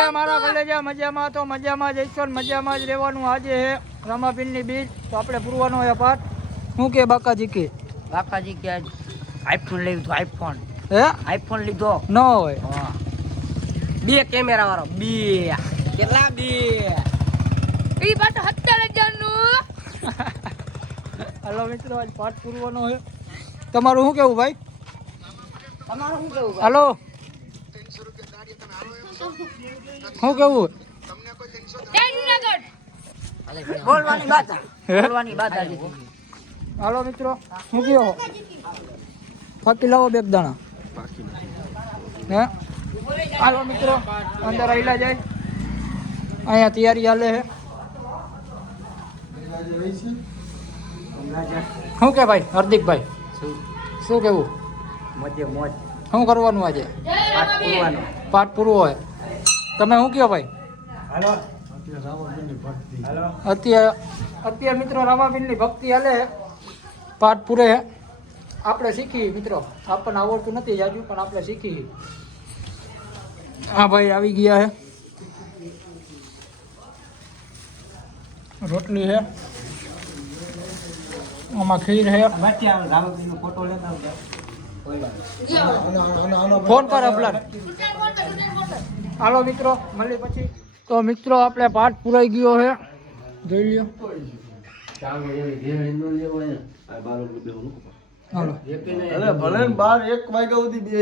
કે મારા કલેજા મજામાં તો મજામાં જ ઈશ્વર મજામાં જ રહેવાનું. આજે હે રામાપીરની બીજ તો આપણે પૂરવાનો હોય પાઠ. શું કે બાકાજી કે આજ આઈફોન લઈ લીધો. આઈફોન આઈફોન લીધો ન હોય. બે કેમેરા વાળો બે કેટલા બે એ પાછો 17,000 નું. હલો મિત્રો આજ પાઠ પૂરવાનો હોય. તમારું શું કેવું ભાઈ? તમારું શું કેવું? હલો શું કેવું? બોલવાની વાત હાલો મિત્રો શું કયો? ફાકી લાવો બે દાણા. હે હાલો મિત્રો અંદર આવેલા જાય. અહીંયા તૈયારી હાલે છે. શું કે ભાઈ હાર્દિકભાઈ શું કેવું? મોજે મોજ. શું કરવાનું આજે? પાઠ પૂરવો હોય. તમે શું કહો ભાઈ? અત્યારે મિત્રો રામાપીરની ભક્તિ હાલે. પાઠ પૂરે આપણે શીખી મિત્રો. આપણને આવડતું નથી જાજુ પણ આપણે શીખી. હા ભાઈ આવી ગયા હે. રોટલી હે, આમાં ખીર હે. ફોન કર અપલાન. હાલો મિત્રો મળી પછી. તો મિત્રો આપણે પાઠ પુરાઈ ગયો હે. જોઈ લ્યો. ભલે 12-1 વાગ્યા સુધી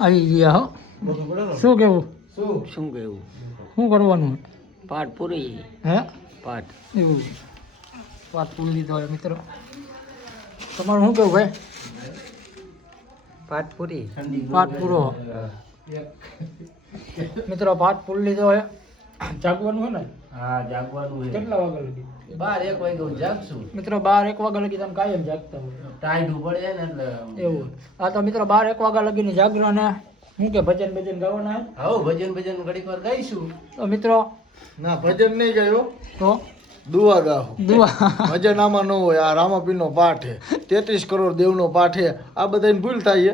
આવી ગયા હો. શું કેવું? શું કેવું? શું કરવાનું? પાઠ પૂરી. હે પાઠ એવું પાઠ પૂરી દીધો હોય મિત્રો. તમારું શું કેવું ભાઈ? પાઠ પૂરી. પાઠ પૂરો મિત્રો. પાઠ પૂરી લીધો હોય. જાગવાનું હોય ને? હા જાગવાનું છે. કેટલા વાગ્યા લગી? 12-1 વાગ્યા જાગશું મિત્રો. 12-1 વાગ્યા લગી તમે કાયમ જાગતા હોય. ટાઈટ પડે ને એટલે એવું. હા તો મિત્રો 12-1 વાગ્યા લગીને જાગરણ ને શું કે ભજન ગાવાના હે? હા ભજન ઘડીક વાર ગાઈશું. તો મિત્રો ના ભજન નહીં ગાયો તો દુઆ ગાઓ. દુઆ ભજન આમાં ન હોય. આ રામાપીરનો પાઠ છે. 33 કરોડ દેવનો પાઠ છે. આ બધાને ભૂલ થાય છે.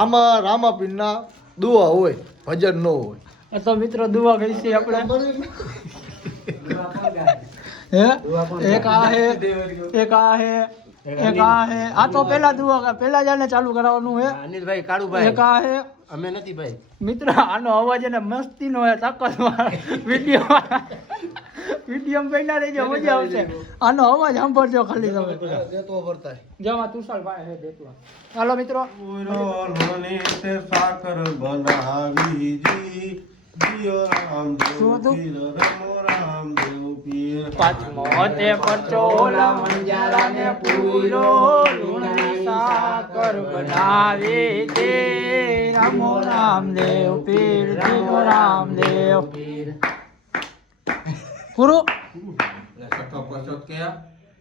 આમાં રામાપીરના દુઆ હોય, ભજન ન હોય. તો મિત્રો દુઆ ગઈ છે આપણે. હે એક આ હે, એક આ હે, એક આ હે. આ તો પેલા દુઆ પેલા જાને ચાલુ કરાવવાનું હે. અનિલભાઈ કાળુભાઈ એક આ હે. અમે નથી ભાઈ. મિત્ર આનો અવાજ એને મસ્તીનો હે. તાકાત વિડીયો પહેલા રહેજો મજા આવશે. આનો અવાજ સાંભળજો ખાલી તમે. દેતો વર્તાય જવા તુષાર ભાઈ હે દેતવા. હાલો મિત્રો સાકર બનાવી જી દિયો રામદેવ પીર પાંચમો તે પરચોલા મંજારાને પૂરો લૂણની સાકર બનાવી દે. રામો રામદેવ પીર જીનો રામદેવ પીર. પૂરું.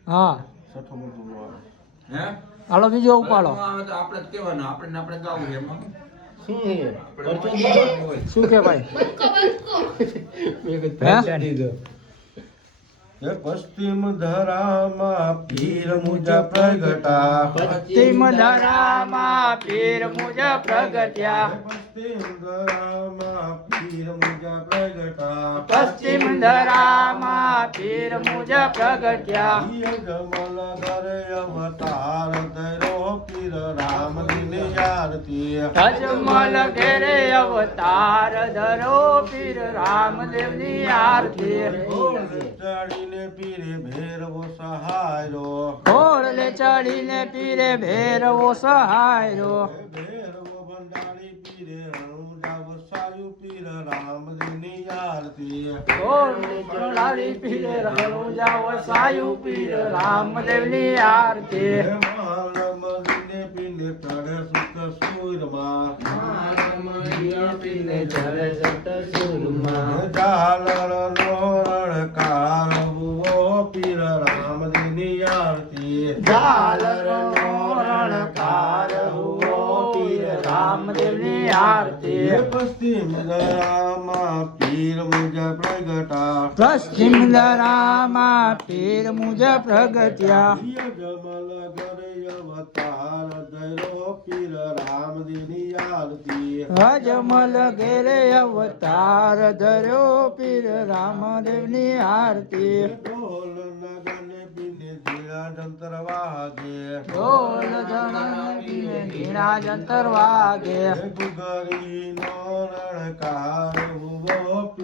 હા હાલો બીજો ઉપાડો. શું કે ભાઈ? પશ્ચિમ ધરામાં પીર મુજા પ્રગટા. પશ્ચિમ ધરામાં પીર મુજા પ્રગટ્યા. પશ્ચિમ ધરામાં પીર મુજા પ્રગટા. પશ્ચિમ ધરામાં પીર મુજા પ્રગટ્યા. જમલ ધરે અવતાર ધરો પીર રામજીને આરતી. અજમલ ઘેરે અવતાર ધરો પીર રામદેવની આરતી. ચડીને પીરે ભેરવો સહાયરો. ઘોડલે ચડીને પીરે ભેરવો સહાયરો. ભેરવો ભંડારી પીરે અણુજા વસાયું પીર રામજીની આરતી. ઘોડલે ચડાવી પીરે રણુજા વસાયું પીર રામદેવની આરતી. મહારામજીને પીને ચડે સુત સુરમાં. ઝાલર નો રણકાર પીર રામજીની આરતી. ઝાલર નો રણકાર હુઓ પીર રામ રામદેવની આરતી પશ્ચિમ દરામાં પીર મુજબ પ્રગટા પશ્ચિમ દરામાં પીર મુજબ પ્રગટ્યા જમલ ગરે અવતાર ધરો પીર રામદેવની આરતી અજમલ ઘેરે અવતાર ધર્યો પીર રામદેવની આરતી ઢોલ નગન બિને ધીરા જંતર વાગે ઢોલ ધણ ઝીણા જંતર વાગે ગુગરી નો રણકાર હુવો પીર